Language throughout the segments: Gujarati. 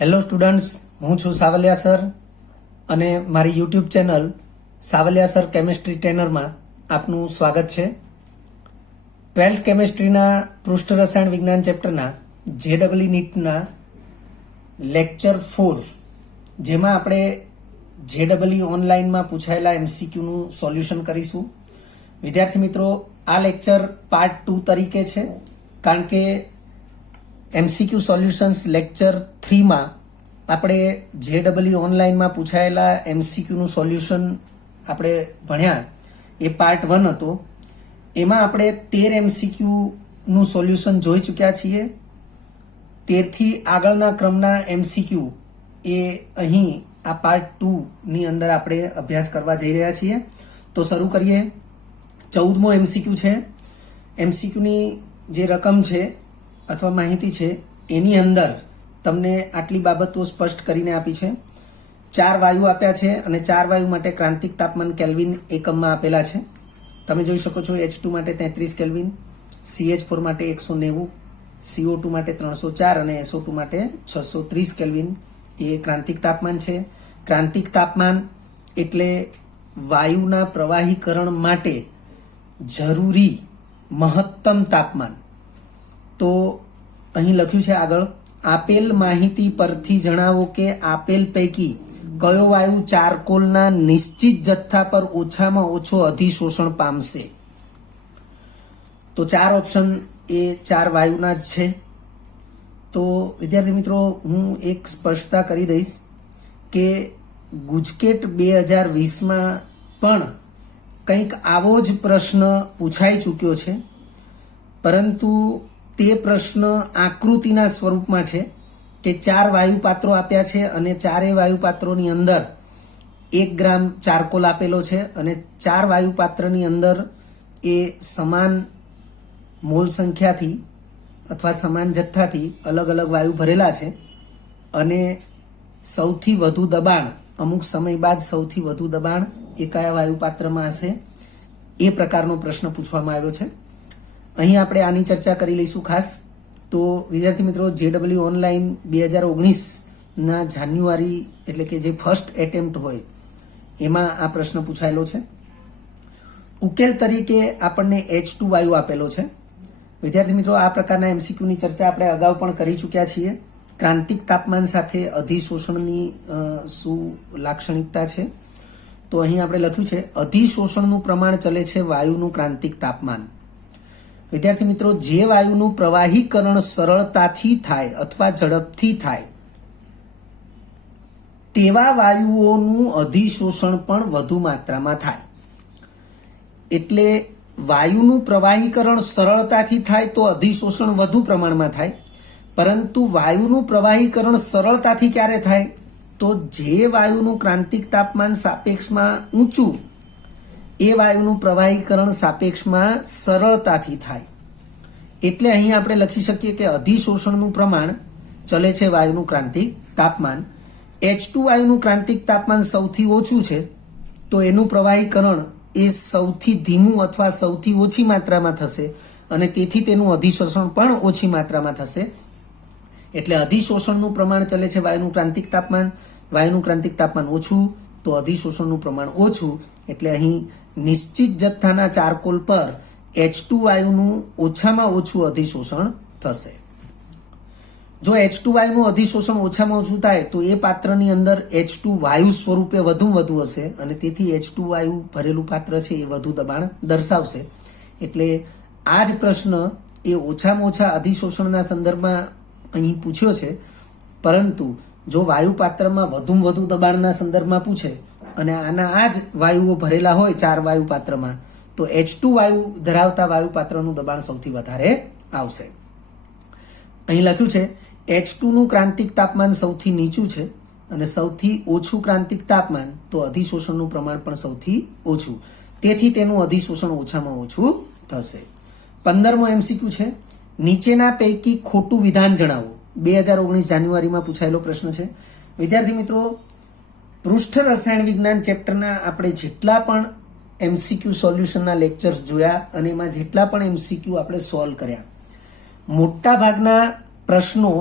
હેલો સ્ટુડન્ટ્સ, હું છું સાવલિયા સર અને મારી YouTube channel Savaliya sir chemistry ટ્રેનરમાં આપનું સ્વાગત છે. 12th કેમિસ્ટ્રીના પૃષ્ઠ રસાયણ વિજ્ઞાન ચેપ્ટરના જેડબલઈ નીટના લેક્ચર 4, જેમાં આપણે જેડબલઈ ઓનલાઈનમાં પૂછાયેલા એમસીક્યુનું સોલ્યુશન કરીશું. વિદ્યાર્થી મિત્રો, આ લેક્ચર પાર્ટ 2 તરીકે છે, કારણ કે એમસીક્યુ સોલ્યુશન્સ લેક્ચર 3માં આપણે જેડબલઈ ઓનલાઈનમાં પૂછાયેલા એમસીક્યુનું સોલ્યુશન આપણે ભણ્યા. એ પાર્ટ 1 હતો. એમાં આપણે 13 એમસીક્યુનું સોલ્યુશન જોઈ ચૂક્યા છીએ. 13 થી આગળના ક્રમના એમસીક્યુ એ અહીં આ પાર્ટ 2ની અંદર આપણે અભ્યાસ કરવા જઈ રહ્યા છીએ. તો શરૂ કરીએ. 14મો એમસીક્યુ છે. એમસીક્યુની જે રકમ છે અથવા માહિતી છે એની અંદર તમને આટલી બાબતો સ્પષ્ટ કરીને આપી છે. 4 વાયુ આપ્યા છે અને 4 વાયુ માટે ક્રાંતિક તાપમાન કેલ્વિન એકમમાં આપેલા છે. તમે જોઈ શકો છો H2 માટે 33 કેલ્વિન, CH4 માટે 190, CO2 માટે 304 અને SO2 માટે 630 કેલ્વિન એ ક્રાંતિક તાપમાન છે. ક્રાંતિક તાપમાન એટલે વાયુના પ્રવાહીકરણ માટે જરૂરી મહત્તમ તાપમાન. તો અહીં લખ્યું છે આગળ, આપેલ માહિતી પરથી જણાવો કે આપેલ પૈકી કયો વાયુ ચારકોલના નિશ્ચિત જથ્થા પર ઓછામાં ઓછો અધિશોષણ પામશે. તો 4 ઓપ્શન એ 4 વાયુના જ છે. તો વિદ્યાર્થી મિત્રો, હું એક સ્પષ્ટતા કરી દઈશ કે ગુજકેટ 2020માં પણ કંઈક આવો જ પ્રશ્ન પૂછાઈ ચૂક્યો છે, પરંતુ તે પ્રશ્ન આકૃતિના સ્વરૂપમાં છે કે 4 વાયુપાત્રો આપ્યા છે અને 4 વાયુપાત્રોની અંદર 1 ગ્રામ ચારકોલ આપેલો છે અને 4 વાયુપાત્રની અંદર એ સમાન મોલ સંખ્યાથી અથવા સમાન જથ્થાથી અલગ અલગ વાયુ ભરેલા છે અને સૌથી વધુ દબાણ અમુક સમય બાદ સૌથી વધુ દબાણ એ કયા વાયુપાત્રમાં હશે, એ પ્રકારનો પ્રશ્ન પૂછવામાં આવ્યો છે. અહીં આપણે આની ચર્ચા કરી લઈશું ખાસ. તો વિદ્યાર્થી મિત્રો, જેડબલઈ ઓનલાઈન 2019ના જાન્યુઆરી એટલે કે જે ફર્સ્ટ એટેમ્પ્ટ હોય એમાં આ પ્રશ્ન પૂછાયેલો છે. ઉકેલ તરીકે આપણને H2 વાયુ આપેલો છે. વિદ્યાર્થી મિત્રો, આ પ્રકારના એમસીક્યુની ચર્ચા આપણે અગાઉ પણ કરી ચૂક્યા છીએ. ક્રાંતિક તાપમાન સાથે અધિશોષણની શું લાક્ષણિકતા છે? તો અહીં આપણે લખ્યું છે, અધિશોષણનું પ્રમાણ ચલે છે વાયુનું ક્રાંતિક તાપમાન. વિદ્યાર્થી મિત્રો, જે વાયુનું પ્રવાહીકરણ સરળતાથી થાય અથવા ઝડપથી થાય તેવા વાયુઓનું અધિશોષણ પણ વધુ માત્રામાં થાય. એટલે વાયુનું પ્રવાહીકરણ સરળતાથી થાય તો અધિશોષણ વધુ પ્રમાણમાં થાય, પરંતુ વાયુનું પ્રવાહીકરણ સરળતાથી ક્યારે થાય? તો જે વાયુનું ક્રાંતિક તાપમાન સાપેક્ષમાં ઊંચું એ વાયુનું પ્રવાહીકરણ સાપેક્ષમાં સરળતાથી થાય. એટલે અહીં આપણે લખી શકીએ કે અધિશોષણનું પ્રમાણ ચલે છે વાયુનું ક્રાંતિક તાપમાન. H2 વાયુનું ક્રાંતિક તાપમાન સૌથી ઓછું છે તો એનું પ્રવાહીકરણ એ સૌથી ધીમું અથવા સૌથી ઓછી માત્રામાં થશે અને તેથી તેનું અધિશોષણ પણ ઓછી માત્રામાં થશે. એટલે અધિશોષણનું પ્રમાણ ચલે છે વાયુનું ક્રાંતિક તાપમાન. વાયુનું ક્રાંતિક તાપમાન ઓછું તો અધિશોષણનું પ્રમાણ ઓછું. એટલે અહીં નિશ્ચિત જથ્થાના ચારકોલ પર H2 વાયુનું ઓછામાં ઓછું અધિશોષણ થશે. જો H2 વાયુનું અધિશોષણ ઓછામાં ઓછું થાય તો એ પાત્રની અંદર H2 વાયુ સ્વરૂપે વધુ હશે અને તેથી H2 વાયુ ભરેલું પાત્ર છે એ વધુ દબાણ દર્શાવશે. એટલે આ જ પ્રશ્ન એ ઓછામાં ઓછા અધિશોષણના સંદર્ભમાં અહીં પૂછ્યો છે, પરંતુ જો વાયુ પાત્રમાં વધુ દબાણના સંદર્ભમાં પૂછે અને આના આ જ વાયુઓ ભરેલા હોય 4 વાયુ પાત્રમાં, તો H2 વાયુ ધરાવતા વાયુ પાત્રનું દબાણ સૌથી વધારે આવશે. અહીં લખ્યું છે, H2નું ક્રાંતિક તાપમાન સૌથી નીચું છે અને સૌથી ઓછું ક્રાંતિક તાપમાન તો અધિશોષણનું પ્રમાણ પણ સૌથી ઓછું, તેથી તેનું અધિશોષણ ઓછામાં ઓછું થશે. 15મો એમસીક્યુ છે, નીચેના પૈકી ખોટું વિધાન જણાવો. 2019 જાન્યુઆરીમાં પૂછાયેલો પ્રશ્ન છે. વિદ્યાર્થી મિત્રો, પૃષ્ઠ રસાયણ વિજ્ઞાન ચેપ્ટરના આપણે જેટલા પણ એમસીક્યુ સોલ્યુશનના લેક્ચર્સ જોયા અને એમાં જેટલા પણ એમસીક્યુ આપણે સોલ્વ કર્યા, મોટા ભાગના પ્રશ્નો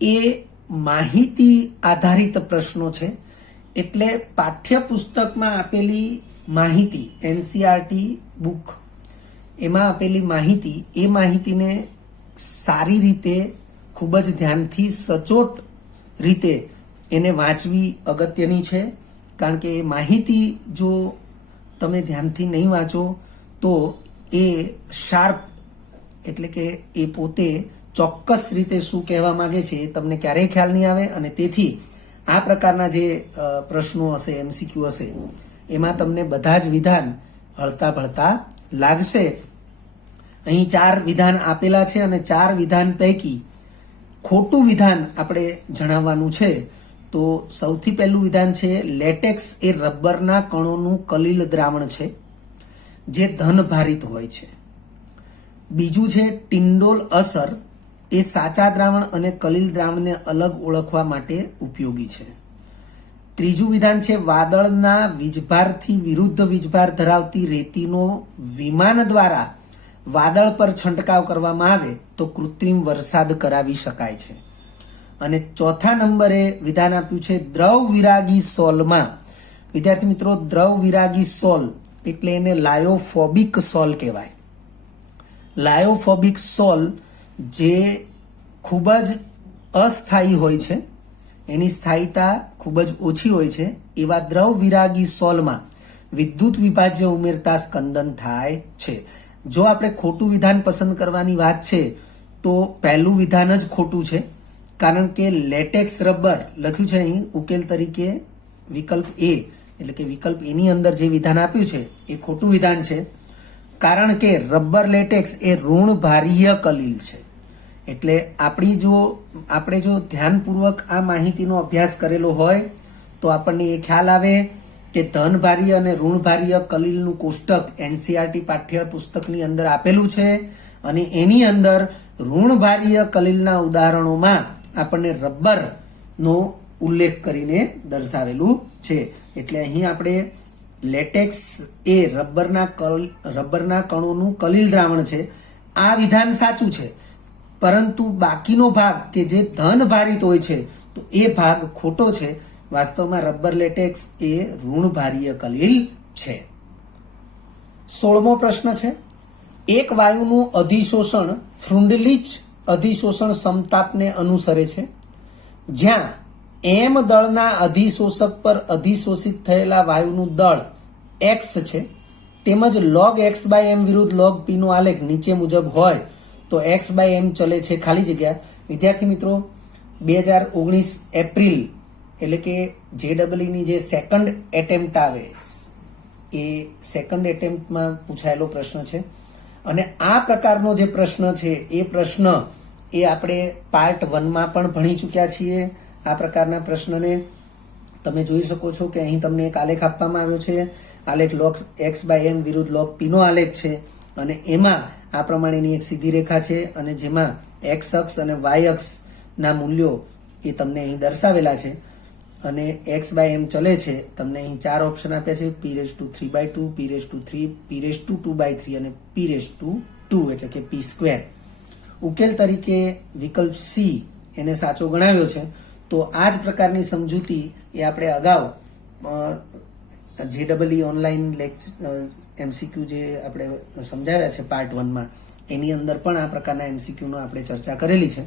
એ માહિતી આધારિત પ્રશ્નો છે, એટલે પાઠ્યપુસ્તકમાં આપેલી માહિતી, એનસીઆરટી બુક એમાં આપેલી માહિતી, એ માહિતીને સારી રીતે, ખૂબ જ ધ્યાનથી, સચોટ રીતે એને વાંચવી અગત્યની છે. કારણ કે એ માહિતી જો તમે ધ્યાનથી નહીં વાંચો તો એ શાર્પ, એટલે કે એ પોતે ચોક્કસ રીતે શું કહેવા માંગે છે એ તમને ક્યારેય ખ્યાલ નહીં આવે. અને તેથી આ પ્રકારના જે પ્રશ્નો હશે, એમસીક્યુ હશે, એમાં તમને બધા જ વિધાન હળતા ભળતા લાગશે. અહીં 4 વિધાન આપેલા છે અને 4 વિધાન પૈકી ખોટું વિધાન આપણે જણાવવાનું છે. તો સૌથી પહેલું વિધાન છે, લેટેક્સ એ રબરના કણોનું કલીલ દ્રાવણ છે જે ધનભારિત હોય છે. બીજું છે, ટિન્ડોલ અસર એ સાચા દ્રાવણ અને કલીલ દ્રાવણને અલગ ઓળખવા માટે ઉપયોગી છે. ત્રીજું વિધાન છે, વાદળના વીજભારથી વિરુદ્ધ વીજભાર ધરાવતી રેતીનો વિમાન દ્વારા વાદળ પર છંટકાવ કરવામાં આવે તો કૃત્રિમ વરસાદ કરાવી શકાય છે. અને ચોથા નંબરે વિધાન આપ્યું છે, દ્રવ વિરાગી સોલમાં, વિદ્યાર્થી મિત્રો, દ્રવ વિરાગી સોલ એટલે એને લાયોફોબિક સોલ કહેવાય. લાયોફોબિક સોલ જે ખૂબ જ અસ્થાયી હોય છે, એની સ્થાયીતા ખૂબ જ ઓછી હોય છે, એવા દ્રવ વિરાગી સોલમાં વિદ્યુત વિભાજ્ય ઉમેરતા સ્કંદન થાય છે. જો આપણે ખોટું વિધાન પસંદ કરવાની વાત છે તો પહેલું વિધાન જ ખોટું છે, કારણ કે લેટેક્સ રબર લખ્યું છે અહીં ઉકેલ તરીકે વિકલ્પ એ, એટલે કે વિકલ્પ એની અંદર જે વિધાન આપ્યું છે એ ખોટું વિધાન છે. કારણ કે રબર લેટેક્સ એ ઋણભારીય કલીલ છે. એટલે આપણે જો ધ્યાનપૂર્વક આ માહિતીનો અભ્યાસ કરેલો હોય તો આપણને એ ખ્યાલ આવે કે ધનભારીય અને ઋણભારીય કલીલનું કોષ્ટક એનસીઆરટી પાઠ્યપુસ્તકની અંદર આપેલું છે અને એની અંદર ઋણભારીય કલીલના ઉદાહરણોમાં આપણને રબરનો ઉલ્લેખ કરીને દર્શાવેલું છે. એટલે અહીં આપણે લેટેક્સ એ રબરના કણોનું કલીલ દ્રાવણ છે, આ વિધાન સાચું છે, પરંતુ બાકીનો ભાગ કે જે ધનભારિત હોય છે તો એ ભાગ ખોટો છે. વાસ્તવમાં રબર લેટેક્સ એ ઋણભારીય કલીલ છે. 16મો પ્રશ્ન છે, એક વાયુનું અધિશોષણ ફ્રુન્ડલીચ અધિશોષણ સમતાપને અનુસરે છે, જ્યાં એમ દળના અધિશોષક પર અધિશોષિત થયેલા વાયુનું દળ x છે, તેમજ log x/m વિરુદ્ધ log p નો આલેખ નીચે મુજબ હોય તો x/m ચલે છે ખાલી જગ્યા. વિદ્યાર્થી મિત્રો, 2019 એપ્રિલ એટલે કે JEE જે સેકન્ડ એટેમ્પ્ટ આવે એ સેકન્ડ એટેમ્પ્ટમાં પૂછાયેલો પ્રશ્ન છે. અને આ પ્રકારનો જે પ્રશ્ન છે એ પ્રશ્ન એ આપણે પાર્ટ 1માં પણ ભણી ચૂક્યા છીએ. આ પ્રકારના પ્રશ્નને તમે જોઈ શકો છો કે અહીં તમને એક આલેખ આપવામાં આવ્યો છે. આલેખ log x/m વિરુદ્ધ log p નો આલેખ છે અને એમાં આ પ્રમાણેની એક સીધી રેખા છે અને જેમાં x અક્ષ અને y અક્ષના મૂલ્યો એ તમને અહીં દર્શાવેલા છે અને x/m ચલે છે. તમને અહીં 4 ઓપ્શન આપ્યા છે, p^3/2, p^3, p^2/3 અને p^2 એટલે કે p². ઉકેલ તરીકે વિકલ્પ સી એને સાચો ગણાવ્યો છે. તો આ જ પ્રકારની સમજૂતી એ આપણે અગાઉ JEE ઓનલાઈન MCQ જે આપણે સમજાવ્યા છે પાર્ટ 1માં, એની અંદર પણ આ પ્રકારના MCQનો આપણે ચર્ચા કરેલી છે.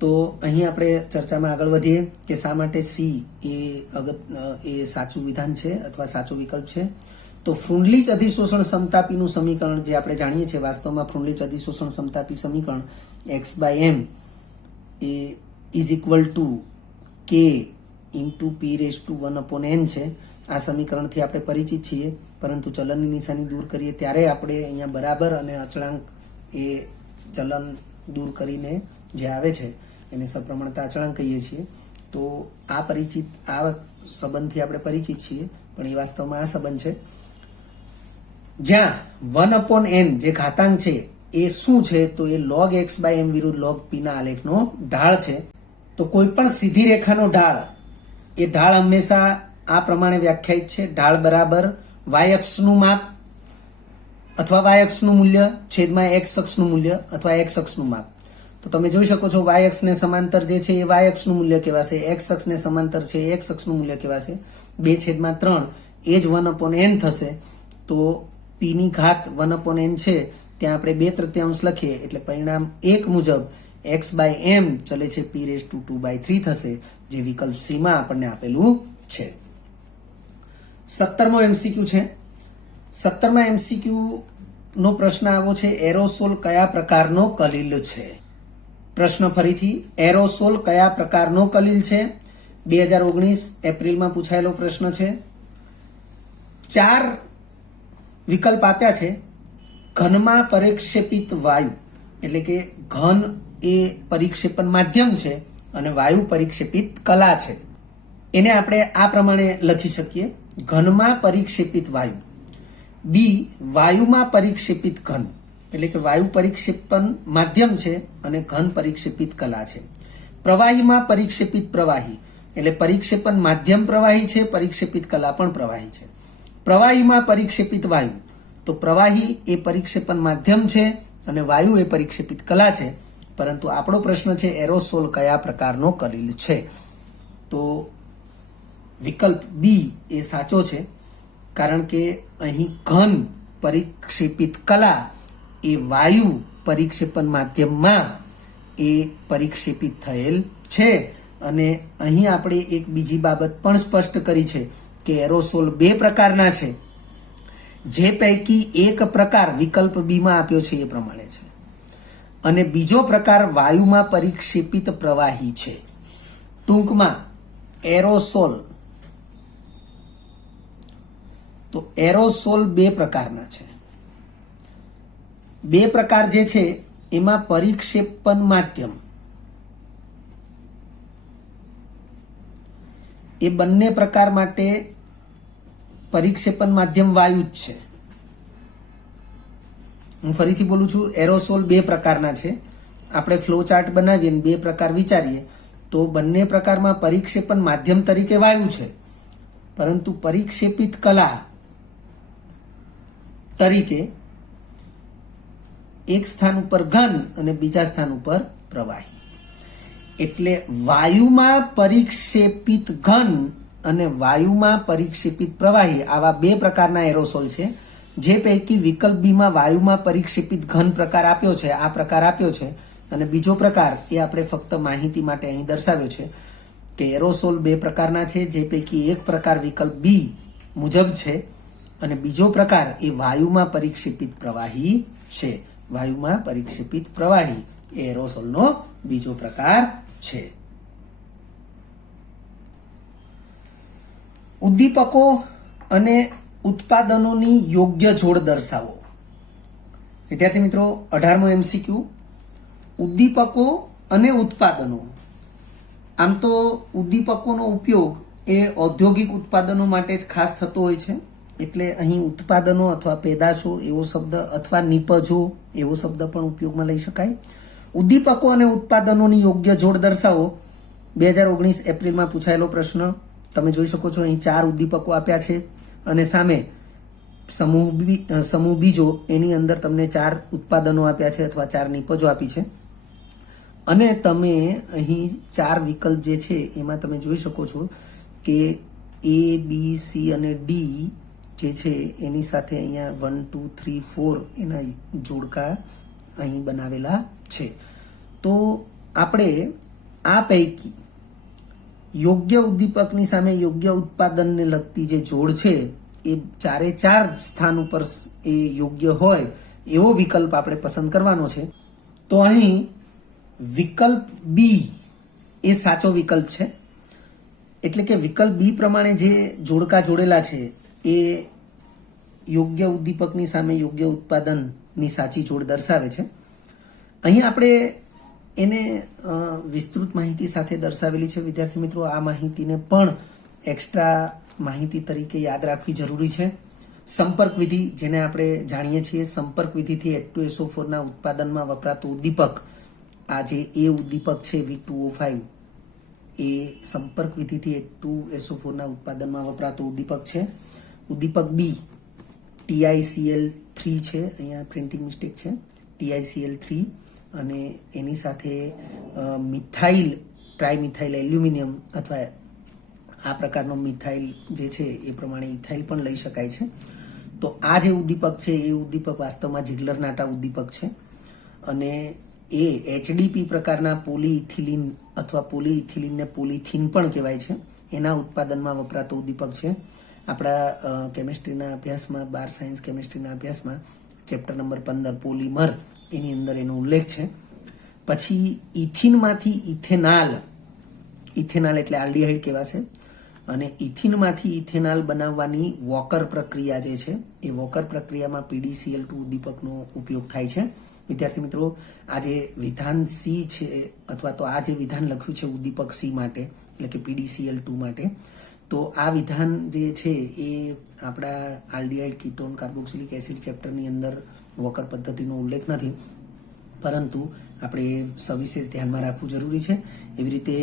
તો અહીં આપણે ચર્ચામાં આગળ વધીએ કે શા માટે સી એ સાચું વિધાન છે અથવા સાચો વિકલ્પ છે. તો ફ્રુન્ડલીચ અધિશોષણ સમતાપીનું સમીકરણ જે આપણે જાણીએ છીએ, વાસ્તવમાં ફ્રુન્ડલીચ અધિશોષણ સમતાપી સમીકરણ x/m A is equal two k into p⁴ છે. આ સમીકરણથી આપણે પરિચિત છીએ, પરંતુ ચલનની નિશાની દૂર કરીએ ત્યારે આપણે અહીંયા બરાબર અને અચળાંક એ ચલન દૂર કરીને જે આવે છે એને સપ્રમાણતા અચળાંક કહીએ છીએ. તો આ સંબંધથી આપણે પરિચિત છીએ, પણ એ વાસ્તવમાં આ સંબંધ છે જ્યાં 1/n જે ઘાતાંક છે એ શું છે તો એ log x/m વિરુદ્ધ log p ના આલેખનો ઢાળ છે. તો કોઈ પણ સીધી રેખાનો ઢાળ એ ઢાળ હંમેશા આ પ્રમાણે વ્યાખ્યાયિત છે, ઢાળ બરાબર y અક્ષનું માપ અથવા y અક્ષનું મૂલ્ય છેદમાં x અક્ષનું મૂલ્ય અથવા x અક્ષનું માપ. તો તમે જોઈ શકો છો વાય અક્ષને સમાંતર જે છે એ વાય અક્ષનું મૂલ્ય કહેવાશે, એક્સ અક્ષને સમાંતર છે એ એક્સ અક્ષનું મૂલ્ય કહેવાશે. 2/3 એ જ 1/n થશે. તો p ની ઘાત 1/n છે ત્યાં આપણે 2/3 લખીએ એટલે પરિણામ 1 મુજબ x/m ચલે છે p⁻²/3 થશે, જે વિકલ્પ સી માં આપણને આપેલું છે. 17મો MCQ છે. 17મા MCQ નો પ્રશ્ન આવો છે, એરોસોલ કયા પ્રકારનો કલીલ છે? પ્રશ્ન ફરીથી, એરોસોલ કયા પ્રકારનો કલીલ છે? 2019 એપ્રિલમાં પૂછાયેલો પ્રશ્ન છે. 4 વિકલ્પ આપ્યા છે. ઘનમાં પરિક્ષેપિત વાયુ, એટલે કે ઘન એ પરિક્ષેપણ માધ્યમ છે અને વાયુ પરિક્ષેપિત કલા છે. એને આપણે આ પ્રમાણે લખી શકીએ, ઘનમાં પરિક્ષેપિત વાયુ. બી, વાયુમાં પરિક્ષેપિત ઘન, એટલે કે વાયુ પરિક્ષેપણ માધ્યમ છે અને ઘન પરિક્ષેપિત કલા છે. પ્રવાહીમાં પરિક્ષેપિત પ્રવાહી, એટલે પરિક્ષેપણ માધ્યમ પ્રવાહી છે, પરિક્ષેપિત કલા પણ પ્રવાહી છે. પ્રવાહીમાં પરિક્ષેપિત વાયુ, તો પ્રવાહી એ પરિક્ષેપણ માધ્યમ છે અને વાયુ એ પરિક્ષેપિત કલા છે. પરંતુ આપણો પ્રશ્ન છે એરોસોલ કયા પ્રકારનો કલીલ છે? તો વિકલ્પ બી એ સાચો છે, કારણ કે અહીં ઘન પરિક્ષેપિત કલા એ વાયુ પરિક્ષેપણ માધ્યમમાં એ પરિક્ષેપિત થયેલ છે. અને અહીં આપણે એક બીજી બાબત પણ સ્પષ્ટ કરી છે કે એરોસોલ 2 પ્રકારના છે, જે પૈકી એક પ્રકાર વિકલ્પ બી માં આપ્યો છે એ પ્રમાણે છે અને બીજો પ્રકાર વાયુમાં પરિક્ષેપિત પ્રવાહી છે. ટૂંકમાં એરોસોલ, તો એરોસોલ 2 પ્રકારના છે. 2 પ્રકાર જે છે એમાં પરિક્ષેપણ માધ્યમ એ બંને પ્રકાર માટે પરિક્ષેપણ માધ્યમ વાયુ જ છે. હું ફરીથી બોલું છું, એરોસોલ 2 પ્રકારના છે. આપણે ફ્લો ચાર્ટ બનાવીએ 2 પ્રકાર વિચારીએ તો બંને પ્રકારમાં પરિક્ષેપણ માધ્યમ તરીકે વાયુ છે, પરંતુ પરિક્ષેપિત કલા તરીકે એક સ્થાન ઉપર ઘન અને બીજા સ્થાન ઉપર પ્રવાહી. એટલે વાયુમાં પરિક્ષેપિત ઘન અને વાયુમાં પરિક્ષેપિત પ્રવાહી, આવા 2 પ્રકારના એરોસોલ છે, જે પૈકી વિકલ્પ બી માં વાયુમાં પરિક્ષેપિત ઘન પ્રકાર આપ્યો છે, આ પ્રકાર આપ્યો છે. અને બીજો પ્રકાર એ આપણે ફક્ત માહિતી માટે અહીં દર્શાવ્યો છે કે એરોસોલ 2 પ્રકારના છે, જે પૈકી એક પ્રકાર વિકલ્પ બી મુજબ છે અને બીજો પ્રકાર એ વાયુમાં પરિક્ષેપિત પ્રવાહી છે. વાયુમાં પરિક્ષેપિત પ્રવાહી એ એરોસોલનો બીજો પ્રકાર છે. ઉદ્દીપકો અને ઉત્પાદનોની યોગ્ય જોડ દર્શાવો. વિદ્યાર્થી મિત્રો, 18મો MCQ, ઉદ્દીપકો અને ઉત્પાદનો. આમ તો ઉદ્દીપકોનો ઉપયોગ એ ઔદ્યોગિક ઉત્પાદનો માટે જ ખાસ થતો હોય છે, એટલે અહીં ઉત્પાદનો અથવા પેદાશો એવો શબ્દ અથવા નિપજો એવો શબ્દ પણ ઉપયોગમાં લઈ શકાય. ઉદ્દીપકો અને ઉત્પાદનોની યોગ્ય જોડ દર્શાવો. 2019 એપ્રિલમાં પૂછાયેલો પ્રશ્ન. તમે જોઈ શકો છો અહીં 4 ઉદ્દીપકો આપ્યા છે અને સામે સમૂહ બીજો, એની અંદર તમને 4 ઉત્પાદનો આપ્યા છે અથવા 4 નિપજો આપી છે. અને તમે અહીં 4 વિકલ્પ જે છે એમાં તમે જોઈ શકો છો કે A, B, C અને D જે છે એની સાથે અહીંયા 1, 2, 3, 4 એના જોડકા અહીં બનાવેલા છે. તો આપણે આ પૈકી યોગ્ય ઉદ્દીપકની સામે યોગ્ય ઉત્પાદનને લગતી જે જોડ છે એ 4 સ્થાન ઉપર એ યોગ્ય હોય એવો વિકલ્પ આપણે પસંદ કરવાનો છે. તો અહીં વિકલ્પ બી એ સાચો વિકલ્પ છે. એટલે કે વિકલ્પ બી પ્રમાણે જે જોડકા જોડેલા છે એ યોગ્ય ઉદ્દીપકની સામે યોગ્ય ઉત્પાદનની સાચી જોડ દર્શાવે છે. અહીં આપણે એને વિસ્તૃત માહિતી સાથે દર્શાવેલી છે. વિદ્યાર્થી મિત્રો, આ માહિતીને પણ એક્સ્ટ્રા માહિતી તરીકે યાદ રાખવી જરૂરી છે. સંપર્ક વિધિ, જેને આપણે જાણીએ છીએ, સંપર્ક વિધિથી H2SO4 ના ઉત્પાદનમાં વપરાતું ઉદ્દીપક, આ જે એ ઉદ્દીપક છે V2O5, એ સંપર્ક વિધિથી H2SO4 ના ઉત્પાદનમાં વપરાતું ઉદ્દીપક છે. ઉદ્દીપક બી TiCl3 છે, અહીંયા પ્રિન્ટિંગ મિસ્ટેક છે, TiCl3 અને એની સાથે મિથાઇલ ટ્રાયમિથાઇલ એલ્યુમિનિયમ અથવા આ પ્રકારનો મિથાઇલ જે છે એ પ્રમાણે ઇથાઇલ પણ લઈ શકાય છે. તો આ જે ઉદ્દીપક છે એ ઉદ્દીપક વાસ્તવમાં ઝિગલર-નાટા ઉદ્દીપક છે અને એ એચડીપી પ્રકારના પોલીઇથિલિન અથવા પોલીઇથિલિનને પોલીથીન પણ કહેવાય છે, એના ઉત્પાદનમાં વપરાતો ઉદ્દીપક છે. આપણા કેમિસ્ટ્રીના અભ્યાસમાં, બાર સાયન્સ કેમિસ્ટ્રીના અભ્યાસમાં ચેપ્ટર નંબર 15 પોલીમર એની અંદર એનો ઉલ્લેખ છે. પછી ઇથિનમાંથી ઇથેનાલ, ઇથેનાલ એટલે આલ્ડીહાઇડ કહેવાશે, અને ઇથિનમાંથી ઇથેનાલ બનાવવાની વોકર પ્રક્રિયા જે છે એ વોકર પ્રક્રિયામાં PDCl2 ઉદ્દીપકનો ઉપયોગ થાય છે. વિદ્યાર્થી મિત્રો, આ જે વિધાન સી છે અથવા તો આ જે વિધાન લખ્યું છે ઉદ્દીપક સી માટે એટલે કે PDCl2 માટે, તો આ વિધાન જે છે એ આપણા આલ્ડીહાઇડ કીટોન કાર્બોક્સિલિક એસિડ ચેપ્ટરની અંદર વોકર પદ્ધતિનો ઉલ્લેખ નથી, પરંતુ આપણે સવિશેષ ધ્યાનમાં રાખવું જરૂરી છે. એવી રીતે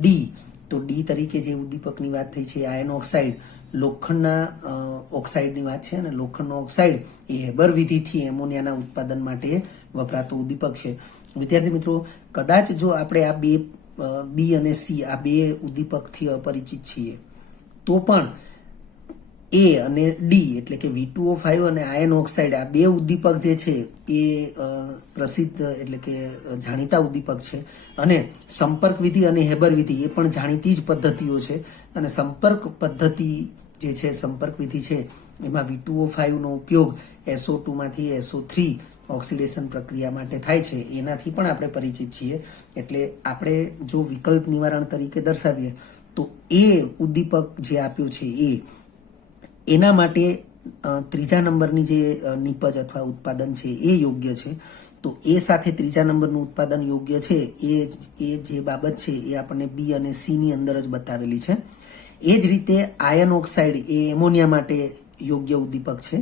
ડી, તો ડી તરીકે જે ઉદ્દીપકની વાત થઈ છે આયન ઓક્સાઇડ, લોખંડના ઓક્સાઇડની વાત છે, અને લોખંડનો ઓક્સાઇડ એ હેબર વિધિથી એમોનિયાના ઉત્પાદન માટે વપરાતો ઉદ્દીપક છે. વિદ્યાર્થી મિત્રો, કદાચ જો આપણે આ બે બી અને સી આ બે ઉદ્દીપકથી અપરિચિત છીએ તો પણ એ અને ડી એટલે કે V2O5 અને આયન ઓક્સાઇડ આ બે ઉદ્દીપક જે છે એ પ્રસિદ્ધ એટલે કે જાણીતા ઉદ્દીપક છે, અને સંપર્ક વિધિ અને હેબર વિધિ એ પણ જાણીતી જ પદ્ધતિઓ છે. અને સંપર્ક પદ્ધતિ જે છે, સંપર્ક વિધિ છે, એમાં V2O5 નો ઉપયોગ SO2 માંથી SO3 ઓક્સિડેશન પ્રક્રિયા માટે થાય છે, એનાથી પણ આપણે પરિચિત છીએ. એટલે આપણે જો વિકલ્પ નિવારણ તરીકે દર્શાવીએ તો એ ઉદ્દીપક જે આપ્યું છે એના માટે ત્રીજા નંબરની જે નિપજ અથવા ઉત્પાદન છે એ યોગ્ય છે. તો એ સાથે ત્રીજા નંબરનું ઉત્પાદન યોગ્ય છે એ જે બાબત છે એ આપણને બી અને સી ની અંદર જ બતાવેલી છે. એ જ રીતે આયન ઓક્સાઇડ એ એમોનિયા માટે યોગ્ય ઉદ્દીપક છે.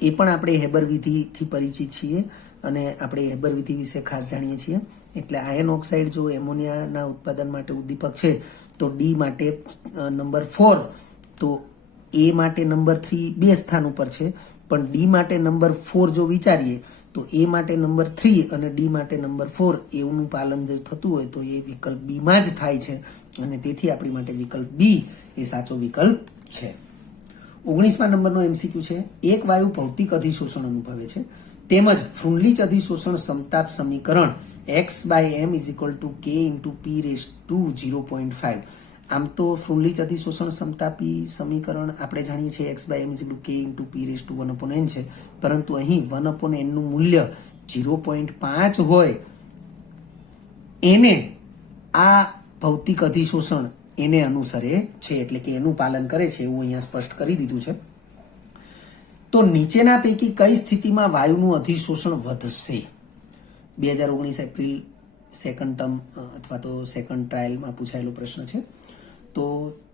એ પણ આપણે હેબર વિધિથી પરિચિત છીએ અને આપણે હેબર વિધિ વિશે ખાસ જાણીએ છીએ. એટલે આયન ઓક્સાઇડ જો એમોનિયાના ઉત્પાદન માટે ઉદ્દીપક છે તો ડી માટે નંબર 4, તો એ માટે નંબર 3 બે સ્થાન ઉપર છે, પણ ડી માટે નંબર 4 જો વિચારીએ તો એ માટે નંબર 3 અને ડી માટે નંબર 4 એવું પાલન જો થતું હોય તો એ વિકલ્પ બી માં જ થાય છે, અને તેથી આપણી માટે વિકલ્પ બી એ સાચો વિકલ્પ છે. 19મા નંબરનો MCQ છે, એક વાયુ ભૌતિક અધિશોષણ અનુભવે છે તેમજ ફ્રુન્લીચ અધિશોષણ સમતાપ સમીકરણ x/m = k × p⁵ આમ તો ફ્રુન્લીચ અધિશોષણ સમતાપી સમીકરણ આપણે જાણીએ છીએ x/m = k × p⁴ છે, પરંતુ અહીં 1/n નું મૂલ્ય 0.5 હોય એને આ ભૌતિક અધિશોષણ એને અનુસરે છે, એટલે કે એનું પાલન કરે છે એવું અહીંયા સ્પષ્ટ કરી દીધું છે. તો નીચેના પૈકી કઈ સ્થિતિમાં વાયુનું અધિશોષણ વધશે? 2019 એપ્રિલ સેકન્ડ ટર્મ અથવા તો સેકન્ડ ટ્રાયલમાં પૂછાયેલો પ્રશ્ન છે. તો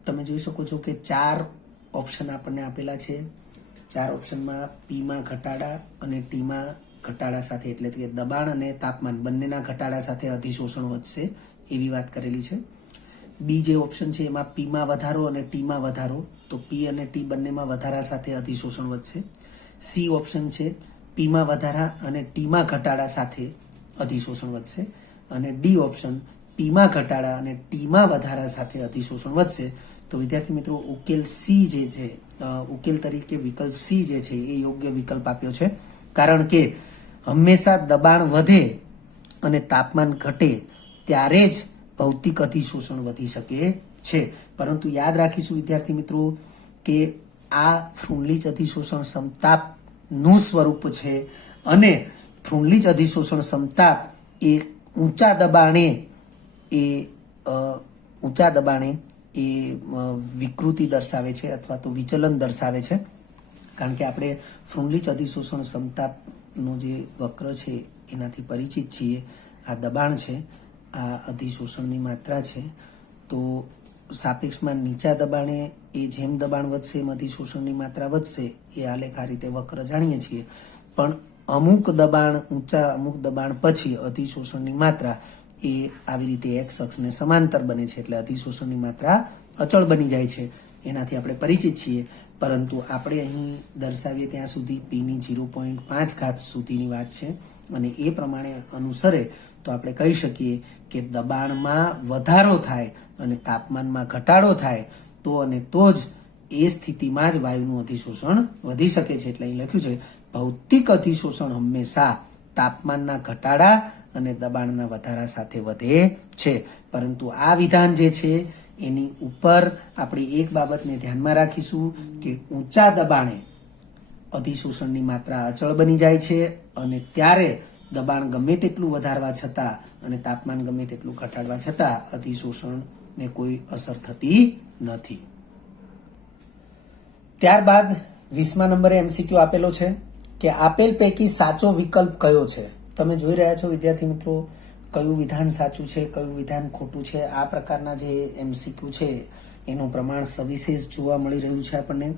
તમે જોઈ શકો છો કે 4 ઓપ્શન આપણને આપેલા છે. 4 ઓપ્શનમાં પીમાં ઘટાડા અને ટીમાં ઘટાડા સાથે એટલે કે દબાણ અને તાપમાન બંનેના ઘટાડા સાથે અધિશોષણ વધશે એવી વાત કરેલી છે. બી જે ઓપ્શન છે એમાં પીમાં વધારો અને ટીમાં વધારો, તો પી અને ટી બંનેમાં વધારા સાથે અધિશોષણ વધશે. સી ઓપ્શન છે પીમાં વધારા અને ટીમાં ઘટાડા સાથે અધિશોષણ વધશે, અને ડી ઓપ્શન પીમાં ઘટાડા અને ટીમાં વધારા સાથે અધિશોષણ વધશે. તો વિદ્યાર્થી મિત્રો, ઉકેલ સી જે છે, ઉકેલ તરીકે વિકલ્પ સી જે છે એ યોગ્ય વિકલ્પ આપ્યો છે, કારણ કે હંમેશા દબાણ વધે અને તાપમાન ઘટે ત્યારે જ ભૌતિક અધિશોષણ વધી શકે છે. પરંતુ યાદ રાખીશું વિદ્યાર્થી મિત્રો કે આ ફ્રુન્લીચ અધિશોષણ સમતાપનું સ્વરૂપ છે, અને ફ્રુન્લીચ અધિશોષણ સમતાપ એ ઊંચા દબાણે એ વિકૃતિ દર્શાવે છે અથવા તો વિચલન દર્શાવે છે. કારણ કે આપણે ફ્રુન્લીચ અધિશોષણ સમતાપનો જે વક્ર છે એનાથી પરિચિત છીએ. આ દબાણ છે, આ અધિશોષણની માત્રા છે. તો સાપેક્ષમાં નીચા દબાણે એ જેમ દબાણ વધશે એમ અધિશોષણની માત્રા વધશે, એ આલેખ આ રીતે વક્ર જાણીએ છીએ. પણ અમુક દબાણ પછી અધિશોષણની માત્રા એ આવી રીતે x અક્ષને સમાંતર બને છે, એટલે અધિશોષણની માત્રા અચળ બની જાય છે. એનાથી આપણે પરિચિત છીએ, પરંતુ આપણે અહીં દર્શાવીએ ત્યાં સુધી p ની 0.5 ઘાત સુધીની વાત છે, અને એ પ્રમાણે અનુસરે તો આપણે કહી શકીએ કે દબાણમાં વધારો થાય અને તાપમાનમાં ઘટાડો થાય તો અને તો જ એ સ્થિતિમાં જ વાયુનું અધિશોષણ વધી શકે છે. એટલે અહીં લખ્યું છે ભૌતિક અધિશોષણ હંમેશા તાપમાનના ઘટાડા અને દબાણના વધારા સાથે વધે છે. પરંતુ આ વિધાન જે છે એની ઉપર આપણે એક બાબતને ધ્યાનમાં રાખીશું કે ઊંચા દબાણે અધિશોષણની માત્રા અચળ બની જાય છે અને ત્યારે દબાણ ગમે તેટલું વધારવા છતાં અને તાપમાન ગમે તેટલું ઘટાડવા છતાં અધિશોષણને કોઈ અસર થતી નથી. ત્યારબાદ 20મા નંબરે MCQ આપેલો છે કે આપેલ પૈકી સાચો વિકલ્પ કયો છે. તમે જોઈ રહ્યા છો વિદ્યાર્થી મિત્રો કયું વિધાન સાચું છે, કયું વિધાન ખોટું છે. આ પ્રકારના જે MCQ છે એનું પ્રમાણ સવિશેષ જોવા મળી રહ્યું છે આપણને.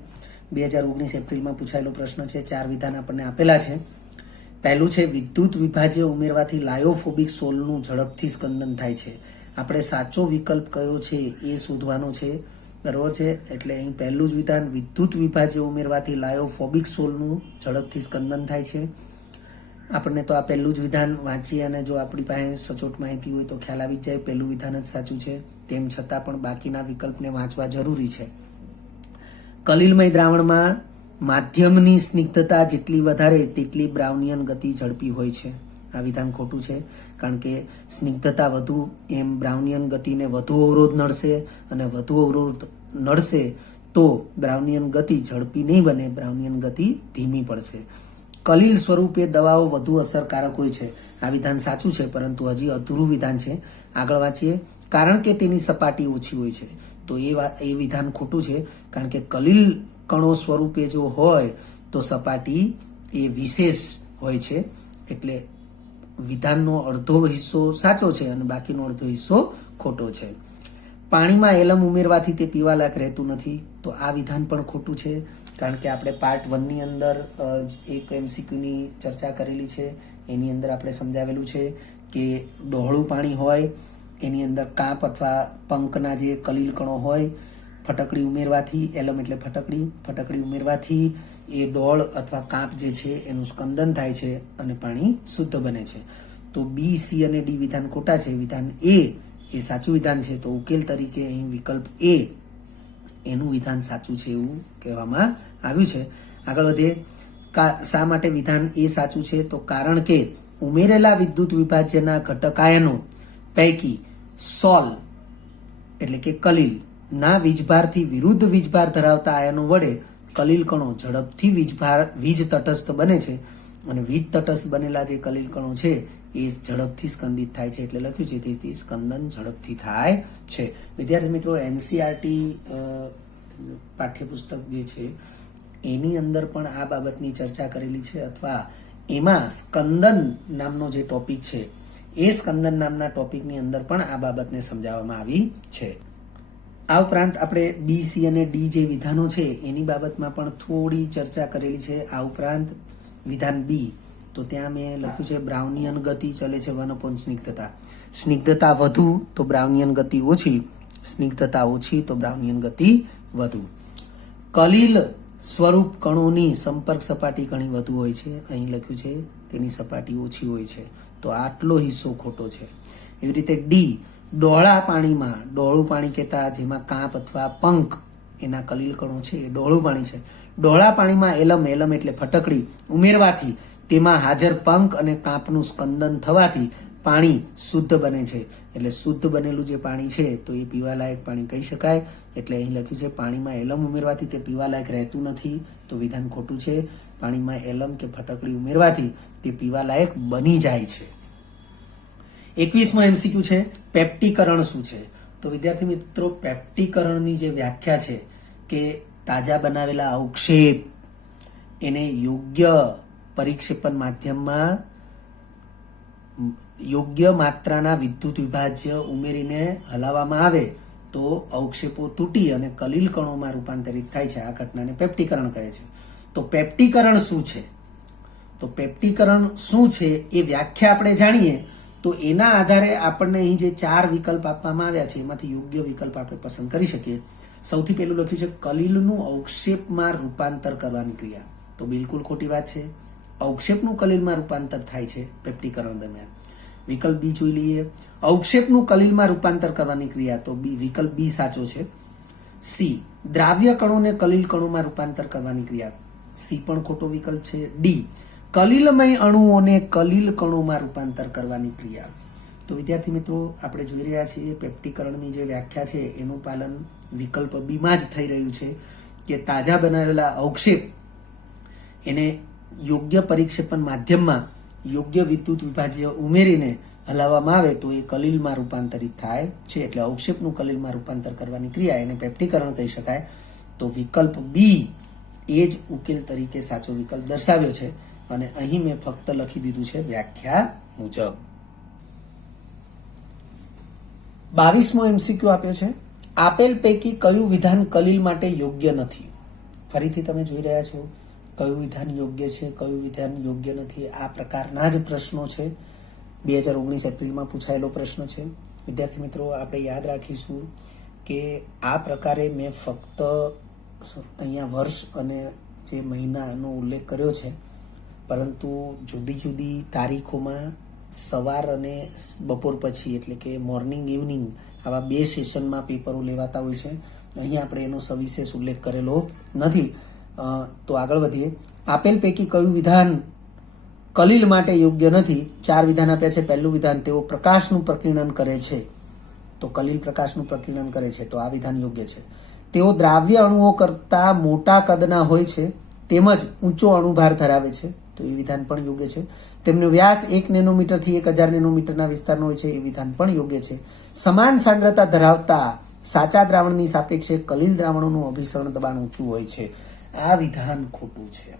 2019 એપ્રિલમાં પૂછાયેલો પ્રશ્ન છે. 4 વિધાન આપણને આપેલા છે. પહેલું છે વિદ્યુત વિભાજ્ય ઉમેરવાથી લાયોફોબિક સોલનું ઝડપથી સ્કંદન થાય છે. આપણે સાચો વિકલ્પ કયો છે એ શોધવાનો છે, બરોબર છે. એટલે અહીં પહેલું જ વિધાન વિદ્યુત વિભાજ્ય ઉમેરવાથી લાયોફોબિક સોલનું ઝડપથી સ્કંદન થાય છે. આપણને તો આ પહેલું જ વિધાન વાંચીએ અને જો આપણી પાસે સચોટ માહિતી હોય તો ખ્યાલ આવી જ જાય પહેલું વિધાન જ સાચું છે. તેમ છતાં પણ બાકીના વિકલ્પને વાંચવા જરૂરી છે. કલિલમય દ્રાવણમાં માધ્યમની સ્નિગ્ધતા જેટલી વધારે તેટલી બ્રાઉનિયન ગતિ ઝડપી હોય છે. આ વિધાન ખોટું છે, કારણ કે સ્નિગ્ધતા વધુ એમ બ્રાઉનિયન ગતિને વધુ અવરોધ નડશે અને વધુ અવરોધ નડશે તો બ્રાઉનિયન ગતિ ઝડપી નહીં બને, બ્રાઉનિયન ગતિ ધીમી પડશે. કલિલ સ્વરૂપે દવાઓ વધુ અસરકારક હોય છે. આ વિધાન સાચું છે, પરંતુ હજી અધૂરું વિધાન છે. આગળ વાંચીએ. કારણ કે તેની સપાટી ઓછી હોય છે. તો એ વિધાન ખોટું છે, કારણ કે કલિલ કણો સ્વરૂપે જો હોય તો સપાટી એ વિશેષ હોય છે. એટલે વિધાનનો અડધો હિસ્સો સાચો છે અને બાકીનો અડધો હિસ્સો ખોટો છે. પાણીમાં એલમ ઉમેરવાથી તે પીવાલાયક રહેતું નથી. તો આ વિધાન પણ ખોટું છે, કારણ કે આપણે પાર્ટ 1ની અંદર એક MCQની ચર્ચા કરેલી છે. એની અંદર આપણે સમજાવેલું છે કે ડહોળું પાણી હોય એની અંદર કાંપ અથવા પંખના જે કલિલ કણો હોય ફટકડી ઉમેરવાથી, એલમ એટલે ફટકડી ઉમેરવાથી એ ડોળ અથવા કાંપ જે છે એનું સ્કંદન થાય છે અને પાણી શુદ્ધ બને છે. તો B, C અને D વિધાન ખોટા છે. વિધાન A એ સાચું વિધાન છે. તો ઉકેલ તરીકે અહીં વિકલ્પ A એનું વિધાન સાચું છે એવું કહેવામાં આવ્યું છે. આગળ વધીએ. શા માટે વિધાન એ સાચું છે? તો કારણ કે ઉમેરેલા વિદ્યુત વિભાજ્યના ઘટક આયનો પૈકી સોલ એટલે કે કલિલ ના વીજભારથી વિરુદ્ધ વીજભાર ધરાવતા આયનો વડે કલિલ કણો ઝડપથી વીજ તટસ્થ બને છે અને વીજ તટસ્થ બનેલા જે કલિલ કણો છે એ ઝડપથી સ્કંદિત થાય છે. એટલે લખ્યું છે તેથી સ્કંદન ઝડપથી થાય છે. વિદ્યાર્થી મિત્રો NCERT પાઠ્યપુસ્તક જે છે એની અંદર પણ આ બાબતની ચર્ચા કરેલી છે, અથવા એમાં સ્કંદન નામનો જે ટોપિક છે એ સ્કંદન નામના ટોપિકની અંદર પણ આ બાબતને સમજાવવામાં આવી છે. આ ઉપરાંત આપણે B, C અને D જે વિધાનો છે એની બાબતમાં પણ થોડી ચર્ચા કરેલી છે. આ ઉપરાંત વિધાન B, તો ત્યાં મેં લખ્યું છે બ્રાઉનિયન ગતિ ચલે છે 1 સ્નિગ્ધતા. સ્નિગ્ધતા વધુ તો બ્રાઉનિયન ગતિ ઓછી, સ્નિગ્ધતા ઓછી તો બ્રાઉનિયન ગતિ વધુ. કલિલ સ્વરૂપ કણોની સંપર્ક સપાટી ઘણી વધુ હોય છે. અહીં લખ્યું છે તેની સપાટી ઓછી હોય છે. તો આટલો હિસ્સો ખોટો છે. એવી રીતે D, ડોળા પાણીમાં, ડોળું પાણી કહેતા જેમાં કાંપ અથવા પંખ એના કલિલ કણો છે એ ડોળું પાણી છે. ડોળા પાણીમાં એલમ એટલે ફટકડી ઉમેરવાથી તેમાં હાજર પંખ અને કાંપનું સ્કંદન થવાથી પાણી શુદ્ધ બને છે. એટલે શુદ્ધ બનેલું જે પાણી છે તો એ પીવાલાયક પાણી કહી શકાય. એટલે અહીં લખ્યું છે પાણીમાં એલમ ઉમેરવાથી તે પીવાલાયક રહેતું નથી. તો વિધાન ખોટું છે. પાણીમાં એલમ કે ફટકડી ઉમેરવાથી તે પીવાલાયક બની જાય છે. 21મો MCQ છે પેપ્ટીકરણ શું છે? તો વિદ્યાર્થી મિત્રો પેપ્ટીકરણની જે વ્યાખ્યા છે કે તાજા બનાવેલા અવક્ષેપ એને યોગ્ય પરિક્ષેપણ માધ્યમમાં યોગ્ય માત્રાના વિદ્યુત વિભાજ્ય ઉમેરીને હલાવવામાં આવે તો અવક્ષેપો તૂટી અને કલિલ કણોમાં રૂપાંતરિત થાય છે. આ ઘટનાને પેપ્ટીકરણ કહે છે. તો પેપ્ટીકરણ શું છે? તો પેપ્ટીકરણ શું છે એ વ્યાખ્યા આપણે જાણીએ તો એના આધારે આપણને અહીં જે 4 વિકલ્પ આપવામાં આવ્યા છે એમાંથી યોગ્ય વિકલ્પ આપણે પસંદ કરી શકીએ. સૌથી પહેલું લખ્યું છે કલિલનું અવક્ષેપમાં રૂપાંતર કરવાની ક્રિયા. તો બિલકુલ ખોટી વાત છે. અવક્ષેપનું કલીલમાં રૂપાંતર થાય છે પેપ્ટીકરણ દરમિયાન. વિકલ્પ બી જોઈ લઈએ. અવક્ષેપનું કલીલમાં રૂપાંતર કરવાની ક્રિયા, તો બી વિકલ્પ બી સાચો છે. સી દ્રાવ્ય કણોને કલીલ કણોમાં રૂપાંતર કરવાની ક્રિયા, સી પણ ખોટો વિકલ્પ છે. ડી કલીલમય અણુઓને કલીલ કણોમાં રૂપાંતર કરવાની ક્રિયા. તો વિદ્યાર્થી મિત્રો, આપણે જોઈ રહ્યા છીએ પેપ્ટીકરણની જે વ્યાખ્યા છે એનું પાલન વિકલ્પ બીમાં જ થઈ રહ્યું છે કે તાજા બનાવેલા અવક્ષેપ એને યોગ્ય પરિક્ષેપણ માધ્યમમાં યોગ્ય વિદ્યુત વિભાજ્ય ઉમેરીને હલાવવામાં આવે તો એ કલીલમાં રૂપાંતરિત થાય છે. એટલે અવક્ષેપનું કલીલમાં રૂપાંતર કરવાની ક્રિયા એને પેપ્ટીકરણ કહી શકાય. તો વિકલ્પ બી એ જ ઉકેલ તરીકે સાચો વિકલ્પ દર્શાવ્યો છે અને અહીં મેં ફક્ત લખી દીધું છે વ્યાખ્યા મુજબ. 22મો MCQ આપ્યો છે, આપેલ પૈકી કયું વિધાન કલીલ માટે યોગ્ય નથી? ફરીથી તમે જોઈ રહ્યા છો કયું વિધાન યોગ્ય છે, કયું વિધાન યોગ્ય નથી. આ પ્રકારના જ પ્રશ્નો છે. 2019 એપ્રિલમાં પૂછાયેલો પ્રશ્ન છે. વિદ્યાર્થી મિત્રો, આપણે યાદ રાખીશું કે આ પ્રકારે મેં ફક્ત અહીંયા વર્ષ અને જે મહિનાનો ઉલ્લેખ કર્યો છે, પરંતુ જુદી જુદી તારીખોમાં સવાર અને બપોર પછી એટલે કે મોર્નિંગ ઇવનિંગ આવા 2 સેશનમાં પેપરો લેવાતા હોય છે. અહીં આપણે એનો સવિશેષ ઉલ્લેખ કરેલો નથી. તો આગળ વધીએ. આપેલ પૈકી કયું વિધાન કલીલ માટે યોગ્ય નથી? 4 વિધાન આપ્યા છે. પહેલું વિધાન, તેઓ પ્રકાશનું પ્રકીર્ણન કરે છે. તો કલીલ પ્રકાશનું પ્રકીર્ણન કરે છે, તો આ વિધાન યોગ્ય છે. તેઓ દ્રાવ્ય અણુઓ કરતા મોટા કદના હોય છે તેમજ ઊંચો અણુભાર ધરાવે છે, તો એ વિધાન પણ યોગ્ય છે. તેમનો વ્યાસ 1 નેનોમીટરથી 1000 નેનોમીટરના વિસ્તારનો હોય છે, એ વિધાન પણ યોગ્ય છે. સમાન સાંદ્રતા ધરાવતા સાચા દ્રાવણની સાપેક્ષે કલીલ દ્રાવણોનું અભિસરણ દબાણ ઊંચું હોય છે. આ વિધાન ખોટું છે.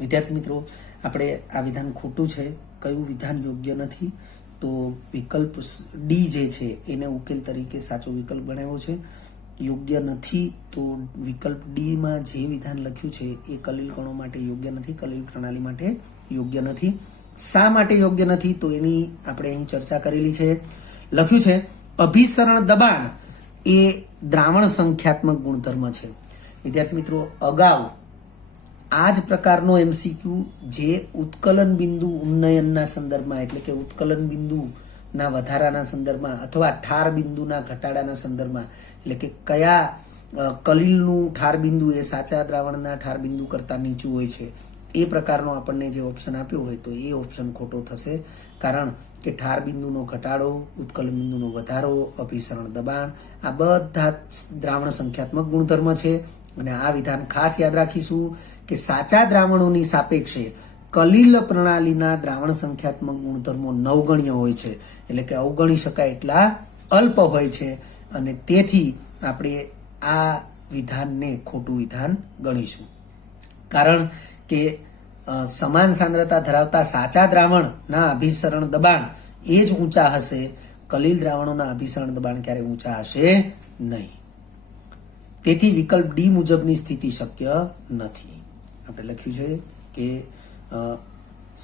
વિદ્યાર્થી મિત્રો, આપણે આ વિધાન ખોટું છે. કયું વિધાન યોગ્ય નથી? તો વિકલ્પ ડી જે છે એને ઉકેલ તરીકે સાચો વિકલ્પ બનાવ્યો છે. યોગ્ય નથી તો વિકલ્પ ડી માં જે વિધાન લખ્યું છે એ કલીલ કણો માટે યોગ્ય નથી, કલીલ પ્રણાલી માટે યોગ્ય નથી. શા માટે યોગ્ય નથી? તો એની આપણે અહીં ચર્ચા કરેલી છે. લખ્યું છે અભિસરણ દબાણ એ દ્રાવણ સંખ્યાત્મક ગુણધર્મ છે. વિદ્યાર્થી મિત્રો, અગાઉ આ જ પ્રકારનો MCQ જે ઉત્કલન બિંદુ ઉન્નયનના સંદર્ભમાં એટલે કે ઉત્કલન બિંદુના વધારાના સંદર્ભમાં અથવા ઠાર બિંદુના ઘટાડાના સંદર્ભમાં એટલે કે કયા કલીલનું ઠાર બિંદુ એ સાચા દ્રાવણના ઠાર બિંદુ કરતાં નીચું હોય છે, એ પ્રકારનો આપણને જે ઓપ્શન આપ્યો હોય તો એ ઓપ્શન ખોટો થશે. કારણ કે ઠાર બિંદુનો ઘટાડો, ઉત્કલન બિંદુનો વધારો, અભિસરણ દબાણ આ બધા દ્રાવણ સંખ્યાત્મક ગુણધર્મ છે. અને આ વિધાન ખાસ યાદ રાખીશું કે સાચા દ્રાવણોની સાપેક્ષે કલીલ પ્રણાલીના દ્રાવણ સંખ્યાત્મક ગુણધર્મો નવગણ્ય હોય છે, એટલે કે અવગણી શકાય એટલા અલ્પ હોય છે. અને તેથી આપણે આ વિધાનને ખોટું વિધાન ગણીશું. કારણ કે સમાન સાંદ્રતા ધરાવતા સાચા દ્રાવણના અભિસરણ દબાણ એ જ ઊંચા હશે, કલીલ દ્રાવણોના અભિસરણ દબાણ ક્યારે ઊંચા હશે નહીં. તેથી વિકલ્પ ડી મુજબની સ્થિતિ શક્ય નથી. આપણે લખ્યું છે કે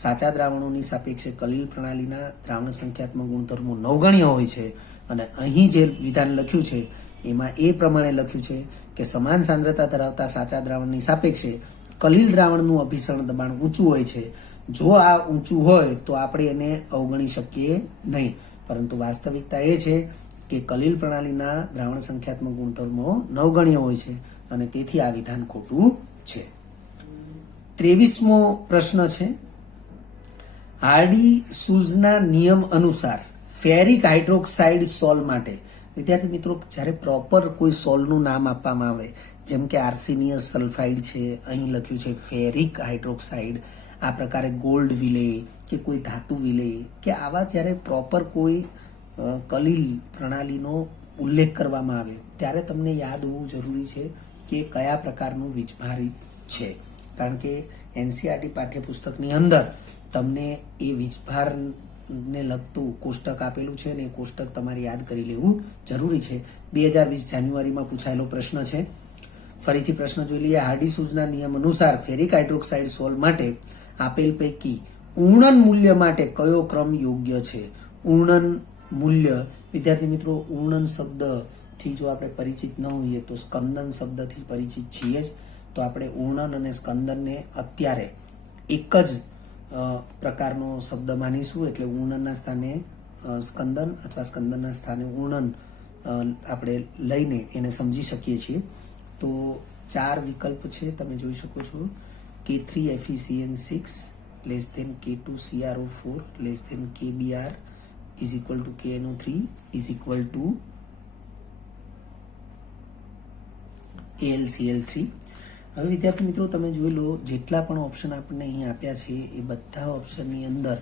સાચા દ્રાવણોની સાપેક્ષે કલીલ પ્રણાલીના દ્રાવણ સંખ્યાત્મક ગુણધર્મો નવગણ્ય હોય છે. અને અહીં જે વિધાન લખ્યું છે એમાં એ પ્રમાણે લખ્યું છે કે સમાન સાંદ્રતા ધરાવતા સાચા દ્રાવણની સાપેક્ષે કલીલ દ્રાવણનું અભિસરણ દબાણ ઊંચું હોય છે. જો આ ઊંચું હોય તો આપણે એને અવગણી શકીએ નહીં, પરંતુ વાસ્તવિકતા એ છે કે કલીલ પ્રણાલીના દ્રાવણ સંખ્યાત્મક ગુણધર્મો નવગણ્ય હોય છે અને તેથી આ વિધાન ખોટું છે. 23મો પ્રશ્ન છે, હાર્ડી સૂઝના નિયમ અનુસાર ફેરિક હાઇડ્રોક્સાઇડ સોલ માટે. વિદ્યાર્થી મિત્રો, જ્યારે પ્રોપર કોઈ સોલનું નામ આપવામાં આવે, જેમ કે આર્સેનિયસ સલ્ફાઇડ છે, અહીં લખ્યું છે ફેરિક હાઇડ્રોક્સાઇડ, આ પ્રકારે ગોલ્ડ વિલે કે કોઈ ધાતુ વિલે કે આવા જ્યારે પ્રોપર કોઈ કલીલ પ્રણાલીનો ઉલ્લેખ કરવામાં આવે ત્યારે તમને યાદ હોવું જરૂરી છે કે કયા પ્રકારનું વીજભારિત છે. કારણ કે NCERT પાઠ્યપુસ્તકની અંદર તમને એ વીજભારને લગતું કોષ્ટક આપેલું છે અને એ કોષ્ટક તમારે યાદ કરી લેવું જરૂરી છે. 2020 જાન્યુઆરીમાં પૂછાયેલો પ્રશ્ન છે. ફરીથી પ્રશ્ન જોઈ લઈએ. હાર્ડી સૂઝના નિયમ અનુસાર ફેરિક હાઇડ્રોક્સાઇડ સોલ માટે આપેલ પૈકી ઉણન મૂલ્ય માટે કયો ક્રમ યોગ્ય છે? ઉણન મૂલ્ય, વિદ્યાર્થી મિત્રો, ઉણન શબ્દથી જો આપણે પરિચિત ન હોઈએ તો સ્કંદન શબ્દથી પરિચિત છીએ જ, તો આપણે ઉણન અને સ્કંદનને અત્યારે એક જ પ્રકારનો શબ્દ માનીશું, એટલે ઉણનના સ્થાને સ્કંદન અથવા સ્કંદનના સ્થાને ઉણન આપણે લઈને એને સમજી શકીએ છીએ. તો 4 વિકલ્પ છે, તમે જોઈ શકો છો. K3FeCN6 less than K2CrO4 less than KBr is equal to KNO3 is equal to AlCl3. હવે વિદ્યાર્થી મિત્રો, તમે જોઈ લો, જેટલા પણ ઓપ્શન આપણને અહીં આપ્યા છે એ બધા ઓપ્શનની અંદર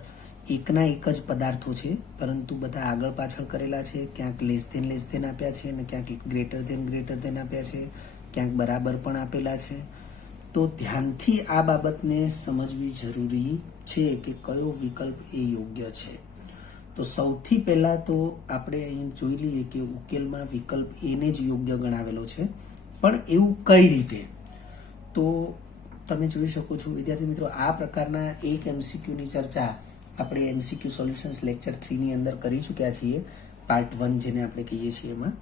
એકના એક જ પદાર્થો છે, પરંતુ બધા આગળ પાછળ કરેલા છે. ક્યાંક લેસ ધેન આપ્યા છે અને ક્યાંક ગ્રેટર ધેન આપ્યા છે, ક્યાંક બરાબર પણ આપેલા છે. તો ધ્યાનથી આ બાબતને સમજવી જરૂરી છે કે કયો વિકલ્પ એ યોગ્ય છે. તો સૌથી પહેલા તો આપણે અહીં જોઈ લઈએ કે ઉકેલમાં વિકલ્પ એને જ યોગ્ય ગણાવેલો છે, પણ એવું કઈ રીતે? તો તમે જોઈ શકો છો વિદ્યાર્થી મિત્રો, આ પ્રકારના એક MCQની ચર્ચા આપણે MCQ સોલ્યુશન્સ લેક્ચર 3 ની અંદર કરી ચૂક્યા છીએ, પાર્ટ 1 જેને આપણે કહીએ છીએ એમાં.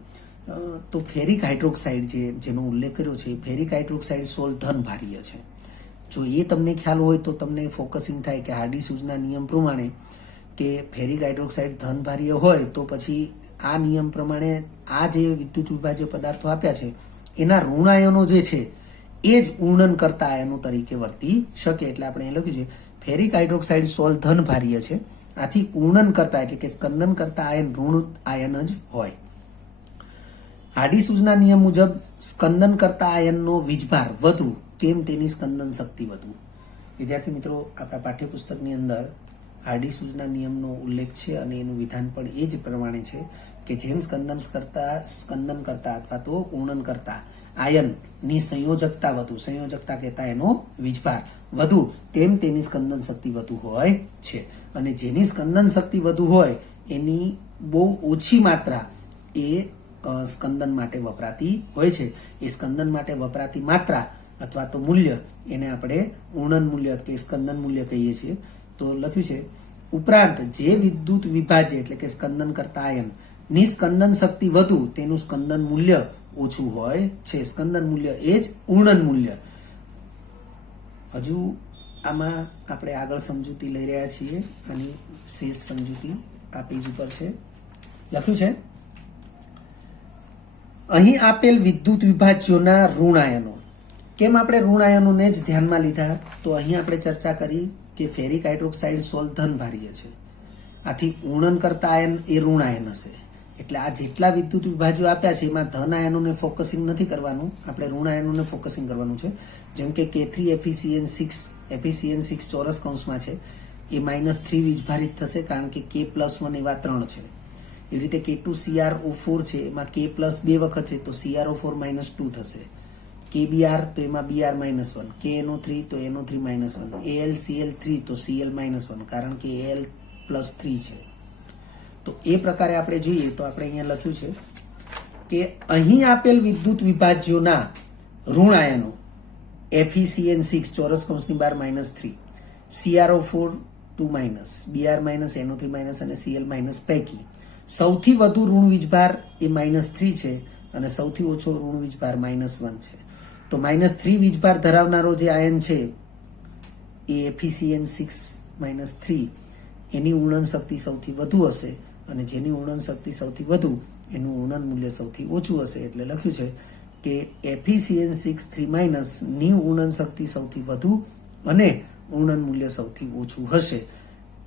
તો ફેરિક હાઇડ્રોક્સાઇડ જેનો ઉલ્લેખ કર્યો છે, ફેરિક હાઇડ્રોક્સાઇડ સોલ ધનભારીય છે. જો એ તમને ખ્યાલ હોય તો તમને ફોકસિંગ થાય કે હાર્ડી-સૂઝના નિયમ પ્રમાણે કે ફેરિક હાઇડ્રોક્સાઇડ ધનભારીય હોય તો પછી આ નિયમ પ્રમાણે આ જે વિદ્યુત વિભાજ્ય પદાર્થો આપ્યા છે એના ઋણ આયનો જે છે એ જ ઉર્ણન કરતા આયનો તરીકે વર્તી શકે. એટલે આપણે એ લખ્યું છે ફેરિક હાઇડ્રોક્સાઇડ સોલ ધનભારીય છે, આથી ઉર્ણન કરતા એટલે કે સ્કંદન કરતા આયન ઋણ આયન જ હોય. હાર્ડી-સૂઝના નિયમ મુજબ સ્કંદન કરતા આયનનો વીજભાર વધુ તેમ તેની સ્કંદન શક્તિ વધુ. વિદ્યાર્થી મિત્રો, આપણા પાઠ્યપુસ્તકની અંદર હાર્ડી-સૂઝના નિયમનો ઉલ્લેખ છે અને એનું વિધાન પણ એ જ પ્રમાણે છે કે જેમ સ્કંદન કરતા અથવા તો ઉર્ણન કરતા આયનની સંયોજકતા વધુ, સંયોજકતા કહેતા એનો વીજભાર વધુ, તેમ તેની સ્કંદન શક્તિ વધુ હોય છે. અને જેની સ્કંદન શક્તિ વધુ હોય એની બહુ ઓછી માત્રા એ સ્કંદન માટે વપરાતી હોય છે. એ સ્કંદન માટે વપરાતી માત્રા અથવા તો મૂલ્ય એને આપણે ઉર્ણન મૂલ્ય કે સ્કંદન મૂલ્ય કહીએ છીએ. તો લખ્યું છે ઉપરાંત જે વિદ્યુત વિભાજ્ય એટલે કે સ્કંદન કરતા આયન ની સ્કંદન શક્તિ વધુ તેનું સ્કંદન મૂલ્ય ઓછું હોય છે. સ્કંદન મૂલ્ય એ જ ઉર્ણન મૂલ્ય. હજુ આમાં આપણે આગળ સમજૂતી લઈ રહ્યા છીએ અને શેષ સમજૂતી આ પેજ ઉપર છે. લખ્યું છે અહીં આપેલ વિદ્યુત વિભાજ્યોના ઋણ આયનો. કેમ આપણે ઋણ આયનોને જ ધ્યાનમાં લીધા? તો અહીં આપણે ચર્ચા કરી કે ફેરિક હાઇડ્રોક્સાઇડ સોલ ધનભારીય છે, આથી ઉર્ણન કરતા આયન એ ઋણ આયન હશે. એટલે આ જેટલા વિદ્યુત વિભાજ્યો આપ્યા છે એમાં ધન આયનોને ફોકસિંગ નથી કરવાનું, આપણે ઋણ આયનોને ફોકસિંગ કરવાનું છે. જેમ કે K3FeCN6 ચોરસ કૌંસમાં છે એ -3 વીજભારિત થશે કારણ કે K+1 એવા 3 છે. એવી રીતે K2CrO4 છે એમાં K+ 2 વખત છે તો CrO4 -2 થશે. KBr તો એમાં Br -1, KNO3 તો NO3 -1, AlCl3 તો Cl -1 કારણ કે Al+3 છે. તો એ પ્રકારે આપણે જોઈએ તો આપણે અહીંયા લખ્યું છે કે અહીં આપેલ વિદ્યુત વિભાજ્યોના ઋણ આયનો FeCN6 ચોરસ કૌંસની બહાર -3, CrO4 2-, Br- NO3- અને Cl- પૈકી સૌથી વધુ ઋણ વીજભાર એ -3 છે અને સૌથી ઓછો ઋણ વીજભાર -1 છે. તો -3 વીજભાર ધરાવનારો જે આયન છે એ FeCN6-3 એની ઉર્ણન શક્તિ સૌથી વધુ હશે અને જેની ઉર્ણન શક્તિ સૌથી વધુ એનું ઉર્ણન મૂલ્ય સૌથી ઓછું હશે. એટલે લખ્યું છે કે FeCN6-3- ની ઉર્ણન શક્તિ સૌથી વધુ અને ઉર્ણન મૂલ્ય સૌથી ઓછું હશે.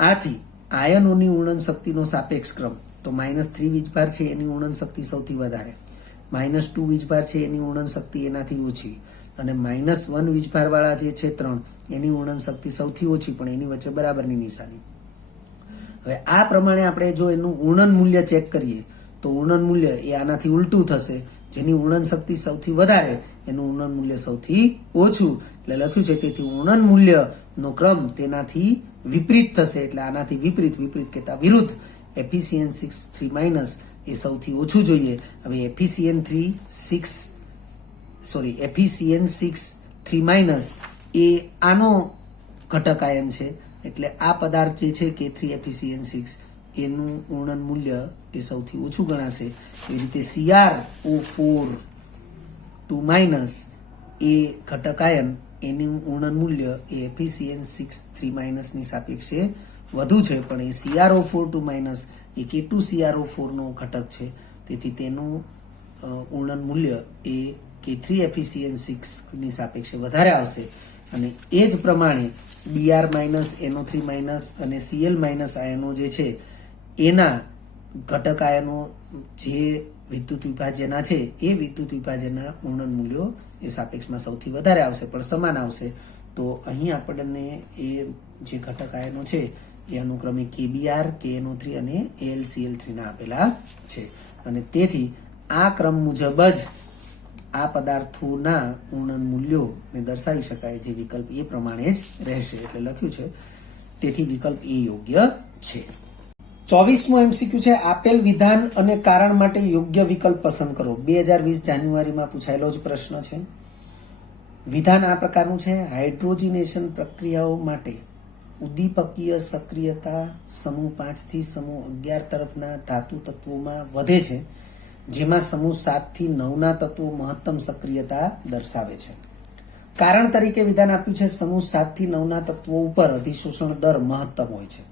આથી આયનોની ઉર્ણન શક્તિનો સાપેક્ષ ક્રમ તો -3 વીજભાર છે એની ઉર્ણન શક્તિ સૌથી વધારે, -2 વીજભાર છે એની ઉર્ણન શક્તિ એનાથી ઓછી અને -1 વીજભાર વાળા જે છે 3 એની ઉર્ણન શક્તિ સૌથી ઓછી પણ એની વચ્ચે બરાબરની નિશાની. હવે આ પ્રમાણે આપણે જો એનું ઉર્ણન મૂલ્ય ચેક કરીએ તો ઉર્ણન મૂલ્ય એ આનાથી ઉલટું થશે. જેની ઉર્ણન શક્તિ સૌથી વધારે એનું ઉર્ણન મૂલ્ય સૌથી ઓછું. એટલે લખ્યું છે તેથી ઉર્ણન મૂલ્યનો ક્રમ તેનાથી વિપરીત થશે. એટલે આનાથી વિપરીત કહેતા વિરુદ્ધ FeCN6-3- એ સૌથી ઓછું જોઈએ. હવે FeCN6-3- એ આનો ઘટક આયન છે એટલે આ પદાર્થ જે છે K3FeCN6 એનું ઉર્ણન મૂલ્ય એ સૌથી ઓછું ગણાશે. એ રીતે CrO4 2- એ ઘટક આયન એનું ઉણન મૂલ્ય એ FeCN6 ની સાપેક્ષે વધુ છે, પણ એ CrO4 માઇનસ એ K2CrO4 નો ઘટક છે, તેથી તેનું ઉણન મૂલ્ય એ K3FeCN6 ની સાપેક્ષે વધારે આવશે. અને એ જ પ્રમાણે Br માઇનસ NO3 માઇનસ અને Cl માઇનસ આયનો જે છે એના ઘટક આયનો જે વિદ્યુત વિભાજ્યના છે એ વિદ્યુત વિભાજ્યના ઉણન મૂલ્યો એ સાપેક્ષમાં સૌથી વધારે આવશે, પણ સમાન આવશે. તો અહીં આપણને એ જે ઘટક આયનો છે એ અનુક્રમે KBr, KNO3 અને AlCl3 ના આપેલા છે. અને તેથી આ ક્રમ મુજબ જ આ પદાર્થોના ઉણન મૂલ્યોને દર્શાવી શકાય, જે વિકલ્પ એ પ્રમાણે જ રહેશે. એટલે લખ્યું છે, તેથી વિકલ્પ એ યોગ્ય છે. 24મો MCQ છે, આપેલ વિધાન અને કારણ માટે યોગ્ય વિકલ્પ પસંદ કરો. 2020 જાન્યુઆરીમાં પૂછાયેલો જ પ્રશ્ન છે. વિધાન આ પ્રકારનું છે: હાઇડ્રોજનેશન પ્રક્રિયાઓ માટે ઉદ્દીપકીય સક્રિયતા સમૂહ 5 થી સમૂહ 11 તરફના ધાતુ તત્વોમાં વધે છે, જેમાં સમૂહ 7 થી 9ના તત્વો મહત્તમ સક્રિયતા દર્શાવે છે. કારણ તરીકે વિધાન આપ્યું છે, સમૂહ 7 થી 9ના તત્વો ઉપર અધિશોષણ દર મહત્તમ હોય છે.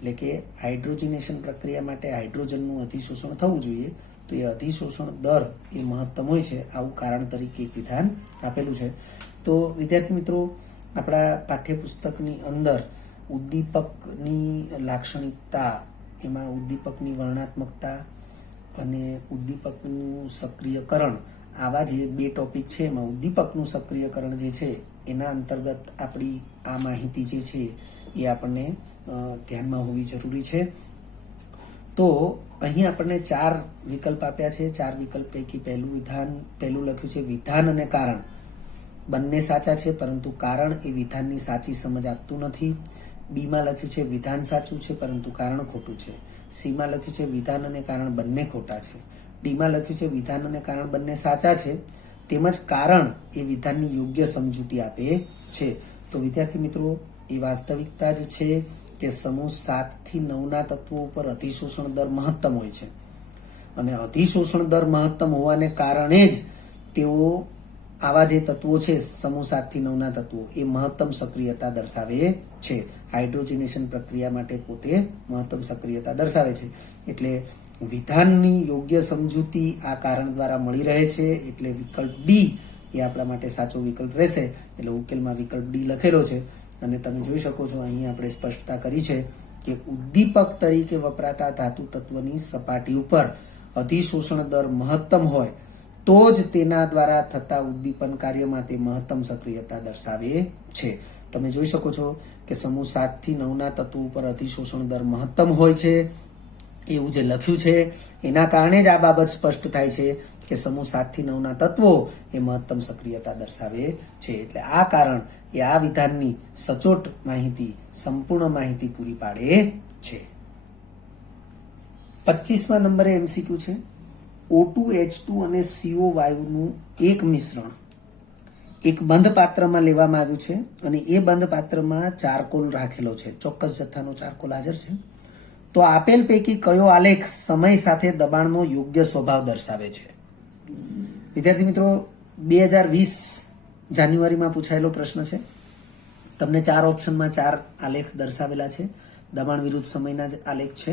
એટલે કે હાઇડ્રોજનેશન પ્રક્રિયા માટે હાઇડ્રોજનનું અધિશોષણ થવું જોઈએ, તો એ અધિશોષણ દર એ મહત્તમ હોય છે. આવું કારણ તરીકે એક વિધાન આપેલું છે. તો વિદ્યાર્થી મિત્રો, આપણા પાઠ્યપુસ્તકની અંદર ઉદ્દીપકની લાક્ષણિકતા, એમાં ઉદ્દીપકની વર્ણનાત્મકતા અને ઉદ્દીપકનું સક્રિયકરણ, આવા જે બે ટોપિક છે, એમાં ઉદ્દીપકનું સક્રિયકરણ જે છે એના અંતર્ગત આપણી આ માહિતી જે છે એ આપણને ધ્યાનમાં હોવી જરૂરી છે. તો અહીં આપણને 4 વિકલ્પ આપ્યા છે. 4 વિકલ્પ પૈકી પહેલું લખ્યું છે વિધાન અને કારણ બંને સાચા છે, પરંતુ કારણ એ વિધાનની સાચી સમજ આપતું નથી. બીમાં લખ્યું છે વિધાન સાચું છે, પરંતુ કારણ ખોટું છે. સીમાં લખ્યું છે વિધાન અને કારણ બંને ખોટા છે. ડીમાં લખ્યું છે વિધાન અને કારણ બંને સાચા છે, તેમજ કારણ એ વિધાનની યોગ્ય સમજૂતી આપે છે. તો વિદ્યાર્થી મિત્રો, એ વાસ્તવિકતા જ છે કે સમૂહ 7 થી 9ના તત્વો ઉપર અધિશોષણ દર મહત્તમ હોય છે, અને અધિશોષણ દર મહત્તમ હોવાને કારણે જ તેઓ આવા જે તત્વો છે સમૂહ 7 થી 9ના તત્વો એ મહત્તમ સક્રિયતા દર્શાવે છે. હાઇડ્રોજનેશન પ્રક્રિયા માટે પોતે મહત્તમ સક્રિયતા દર્શાવે છે. એટલે વિધાનની યોગ્ય સમજૂતી આ કારણ દ્વારા મળી રહે છે. એટલે વિકલ્પ ડી એ આપણા માટે સાચો વિકલ્પ રહેશે. એટલે ઉકેલમાં વિકલ્પ ડી લખેલો છે. અને તમે જોઈ શકો છો, અહીં આપણે સ્પષ્ટતા કરી છે કે ઉદ્દીપક તરીકે વપરાતા ધાતુ તત્વની સપાટી ઉપર અધિશોષણ દર મહત્તમ હોય તો જ તેના દ્વારા થતા ઉદ્દીપન કાર્યમાં તે મહત્તમ સક્રિયતા દર્શાવે છે. તમે જોઈ શકો છો કે સમૂહ 7 થી 9ના તત્વો ઉપર અધિશોષણ દર મહત્તમ હોય છે, એવું જે લખ્યું છે એના કારણે જ આ બાબત સ્પષ્ટ થાય છે કે સમૂહ 7 થી 9ના તત્વો એ મહત્તમ સક્રિયતા દર્શાવે છે. એટલે આ કારણ એ આ વિધાનની સચોટ માહિતી, સંપૂર્ણ માહિતી પૂરી પાડે છે. 25મા નંબરે MCQ છે, O2, H2 અને CO વાયુનું એક મિશ્રણ એક બંધ પાત્રમાં લેવામાં આવ્યું છે, અને એ બંધ પાત્રમાં ચારકોલ રાખેલો છે, ચોક્કસ જથ્થાનો ચારકોલ હાજર છે. તો આપેલ પૈકી કયો આલેખ સમય સાથે દબાણનો યોગ્ય સ્વભાવ દર્શાવે છે? વિદ્યાર્થી મિત્રો, 2020 જાન્યુઆરીમાં પૂછાયેલો પ્રશ્ન છે. તમને 4 ઓપ્શનમાં 4 આલેખ દર્શાવેલા છે. દબાણ વિરુદ્ધ સમયના જ આલેખ છે.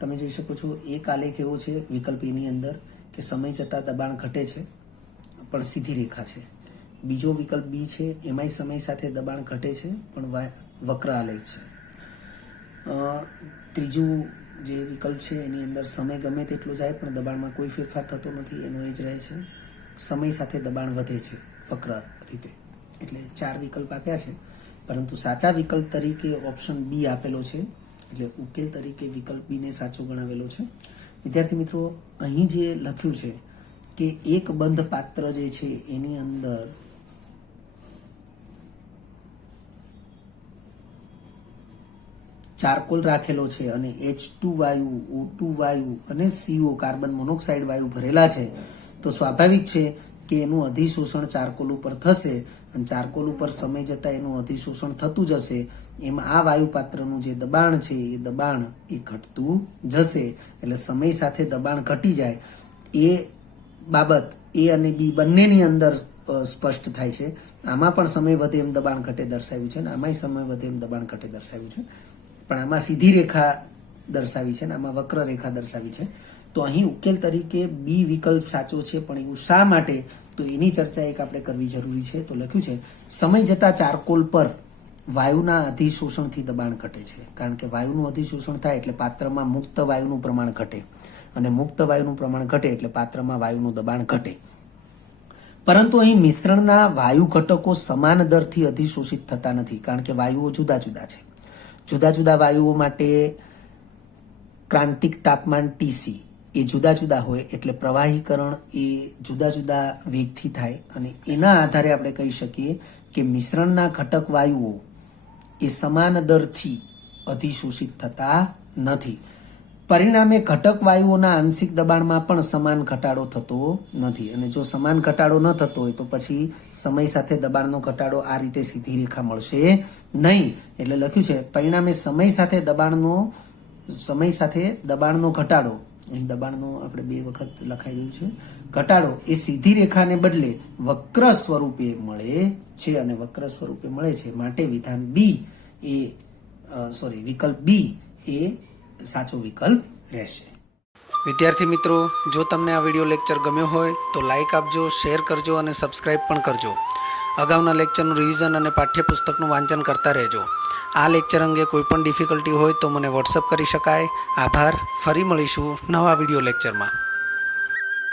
તમે જોઈ શકો છો, એક આલેખ એવો છે વિકલ્પ એની અંદર કે સમય જતાં દબાણ ઘટે છે, પણ સીધી રેખા છે. બીજો વિકલ્પ બી છે, એમાંય સમય સાથે દબાણ ઘટે છે, પણ વક્ર આલેખ છે. ત્રીજું જે વિકલ્પ છે એની અંદર સમય ગમે તેટલો જાય પણ દબાણમાં કોઈ ફેરફાર થતો નથી, એનો એ જ રહે છે. સમય સાથે દબાણ વધે છે વક્ર રીતે. એટલે 4 વિકલ્પ આપ્યા છે, પરંતુ સાચા વિકલ્પ તરીકે ઓપ્શન બી આપેલો છે. એટલે ઉકેલ તરીકે વિકલ્પ બીને સાચો ગણાવેલો છે. વિદ્યાર્થી મિત્રો, અહીં જે લખ્યું છે કે એક બંધ પાત્ર જે છે એની અંદર ચારકોલ રાખેલો છે અને H2 વાયુ, O2 વાયુ અને CO કાર્બન મોનોક્સાઇડ વાયુ ભરેલા છે, તો સ્વાભાવિક છે કે એનું અધિશોષણ ચારકોલ ઉપર થશે, અને ચારકોલ ઉપર સમય જતાં એનું અધિશોષણ થતું જશે. એમાં આ વાયુ પાત્રનું જે દબાણ છે એ દબાણ એ ઘટતું જશે. એટલે સમય સાથે દબાણ ઘટી જાય એ બાબત એ અને બી બંનેની અંદર સ્પષ્ટ થાય છે. આમાં પણ સમય વધે એમ દબાણ ઘટે દર્શાવ્યું છે, અને આમાંય સમય વધે એમ દબાણ ઘટે દર્શાવ્યું છે. પણ આમાં સીધી રેખા દર્શાવી છે, અને આમાં વક્ર રેખા દર્શાવી છે. તો અહીં ઉકેલ તરીકે બી વિકલ્પ સાચો છે. પણ એવું શા માટે, તો એની ચર્ચા એક આપણે કરવી જરૂરી છે. તો લખ્યું છે, સમય જતાં ચારકોલ પર વાયુના અધિશોષણથી દબાણ ઘટે છે. કારણ કે વાયુનું અધિશોષણ થાય એટલે પાત્રમાં મુક્ત વાયુનું પ્રમાણ ઘટે, અને મુક્ત વાયુનું પ્રમાણ ઘટે એટલે પાત્રમાં વાયુનું દબાણ ઘટે. પરંતુ અહીં મિશ્રણના વાયુ ઘટકો સમાન દરથી અધિશોષિત થતા નથી, કારણ કે વાયુઓ જુદા જુદા છે. જુદા જુદા વાયુઓ માટે ક્રાંતિક તાપમાન TC એ જુદા જુદા હોય, એટલે પ્રવાહીકરણ એ જુદા જુદા વેગથી થાય, અને એના આધારે આપણે કહી શકીએ કે મિશ્રણના ઘટક વાયુઓ એ સમાન દરથી અધિશોષિત થતા નથી. પરિણામે ઘટક વાયુઓના આંશિક દબાણમાં પણ સમાન ઘટાડો થતો નથી. અને જો સમાન ઘટાડો ન થતો હોય તો પછી સમય સાથે દબાણનો ઘટાડો આ રીતે સીધી રેખા મળશે નહીં. એટલે લખ્યું છે, પરિણામે સમય સાથે દબાણનો ઘટાડો, અહીં દબાણનો આપણે 2 વખત લખાઈ રહ્યું છે, ઘટાડો એ સીધી રેખાને બદલે વક્ર સ્વરૂપે મળે છે. અને વક્ર સ્વરૂપે મળે છે માટે વિધાન વિકલ્પ બી એ સાચો વિકલ્પ રહેશે. વિદ્યાર્થી મિત્રો, જો તમને આ વિડીયો લેક્ચર ગમ્યો હોય તો લાઈક આપજો, શેર કરજો અને સબસ્ક્રાઈબ પણ કરજો. અગાઉના લેક્ચરનું રિવિઝન અને પાઠ્યપુસ્તકનું વાંચન કરતા રહેજો. આ લેક્ચર અંગે કોઈ પણ ડિફિકલ્ટી હોય તો મને વોટ્સઅપ કરી શકાય. આભાર. ફરી મળીશું નવા વિડીયો લેક્ચરમાં.